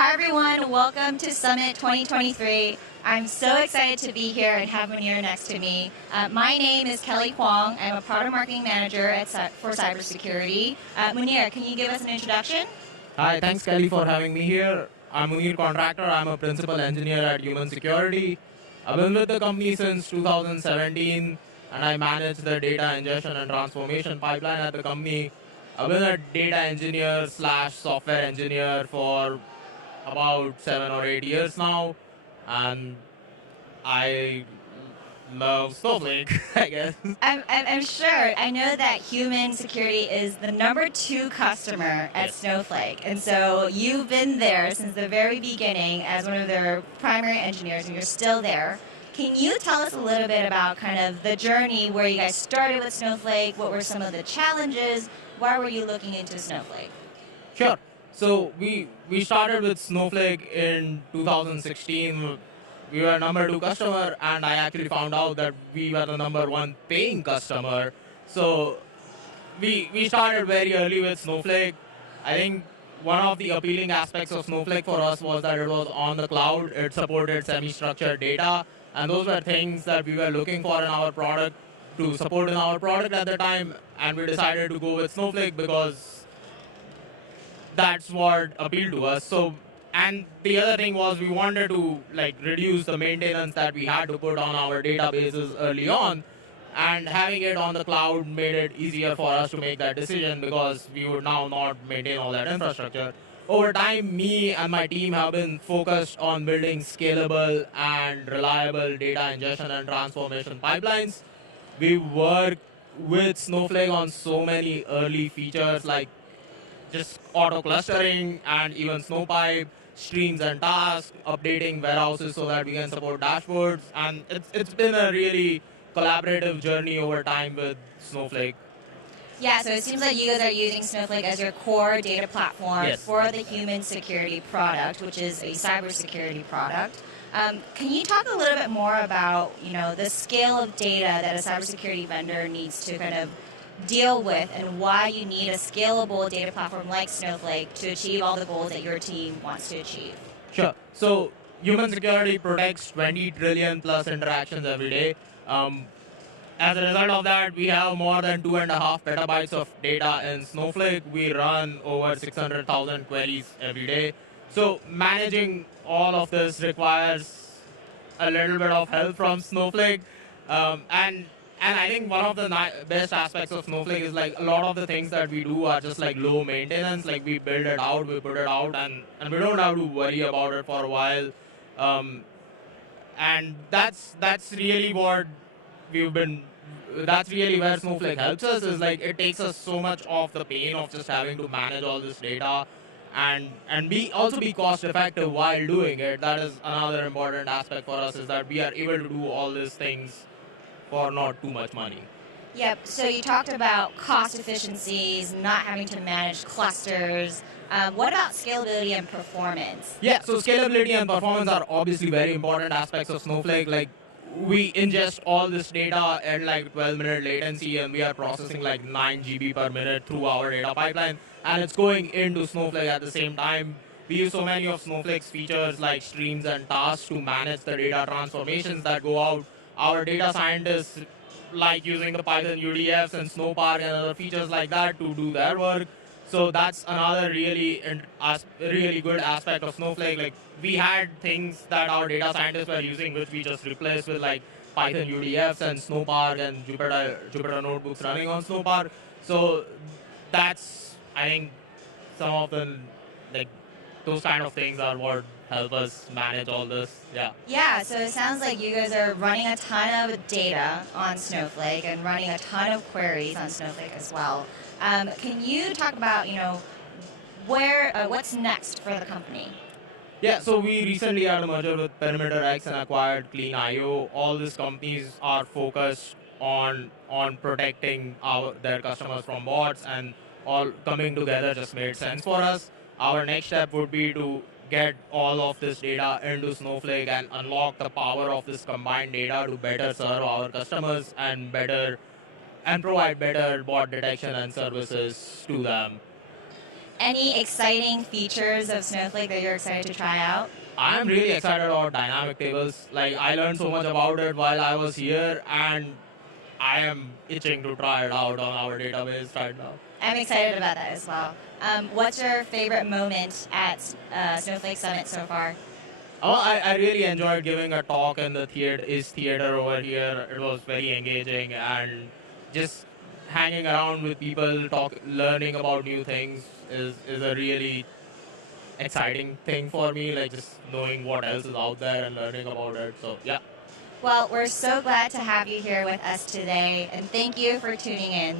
Hi everyone, welcome to Summit 2023. I'm so excited to be here and have Munir next to me. My name is Kelly Huang. I'm a product marketing manager for cybersecurity. Munir, can you give us an introduction? Hi, thanks Kelly for having me here. I'm Munir, contractor. I'm a principal engineer at Human Security. I've been with the company since 2017 and I manage the data ingestion and transformation pipeline at the company. I've been a data engineer slash software engineer for about 7 or 8 years now, and I love Snowflake, I guess. I'm sure. I know that human security is the #2 customer at Yes. Snowflake. And so you've been there since the very beginning as one of their primary engineers, and you're still there. Can you tell us a little bit about kind of the journey where you guys started with Snowflake? What were some of the challenges? Why were you looking into Snowflake? Sure. So we started with Snowflake in 2016. We were #2 customer, and I actually found out that we were the #1 paying customer. So we started very early with Snowflake. I think one of the appealing aspects of Snowflake for us was that it was on the cloud. It supported semi-structured data, and those were things that we were looking for in our product to support in our product at the time. And we decided to go with Snowflake because that's what appealed to us. So, and the other thing was we wanted to reduce the maintenance that we had to put on our databases early on, and having it on the cloud made it easier for us to make that decision because we would now not maintain all that infrastructure. Over time, me and my team have been focused on building scalable and reliable data ingestion and transformation pipelines. We work with Snowflake on so many early features like just auto clustering and even Snowpipe, streams and tasks, updating warehouses so that we can support dashboards. And it's been a really collaborative journey over time with Snowflake. Yeah, so it seems like you guys are using Snowflake as your core data platform Yes. for the human security product, which is a cybersecurity product. Can you talk a little bit more about, the scale of data that a cybersecurity vendor needs to kind of deal with, and why you need a scalable data platform like Snowflake to achieve all the goals that your team wants to achieve? Sure. So human security protects 20 trillion plus interactions every day. As a result of that, we have more than 2.5 petabytes of data in Snowflake. We run over 600,000 queries every day. So managing all of this requires a little bit of help from Snowflake. And I think one of the best aspects of Snowflake is a lot of the things that we do are just low maintenance. Like we build it out, we put it out, and we don't have to worry about it for a while. And that's really what we've been. That's really where Snowflake helps us. Is it takes us so much of the pain of just having to manage all this data, and be cost effective while doing it. That is another important aspect for us. Is that we are able to do all these things for not too much money. Yep, so you talked about cost efficiencies, not having to manage clusters. What about scalability and performance? Yeah, so scalability and performance are obviously very important aspects of Snowflake. We ingest all this data at 12-minute latency, and we are processing 9 GB per minute through our data pipeline, and it's going into Snowflake at the same time. We use so many of Snowflake's features like streams and tasks to manage the data transformations that go out. Our data scientists like using the Python UDFs and Snowpark and other features like that to do their work. So that's another really good aspect of Snowflake. We had things that our data scientists were using, which we just replaced with Python UDFs and Snowpark and Jupyter notebooks running on Snowpark. So that's, I think, some of the those kind of things are what help us manage all this. Yeah. Yeah, so it sounds like you guys are running a ton of data on Snowflake and running a ton of queries on Snowflake as well. Can you talk about, what's next for the company? Yeah, so we recently had a merger with Perimeter X and acquired Clean.io. All these companies are focused on protecting their customers from bots, and all coming together just made sense for us. Our next step would be to get all of this data into Snowflake and unlock the power of this combined data to better serve our customers and provide better bot detection and services to them. Any exciting features of Snowflake that you're excited to try out? I'm really excited about dynamic tables. Like, I learned so much about it while I was here, and I am itching to try it out on our database right now. I'm excited about that as well. What's your favorite moment at Snowflake Summit so far? Oh, I really enjoyed giving a talk in the theater over here. It was very engaging, and just hanging around with people, learning about new things is a really exciting thing for me. Like, just knowing what else is out there and learning about it. So yeah. Well, we're so glad to have you here with us today, and thank you for tuning in.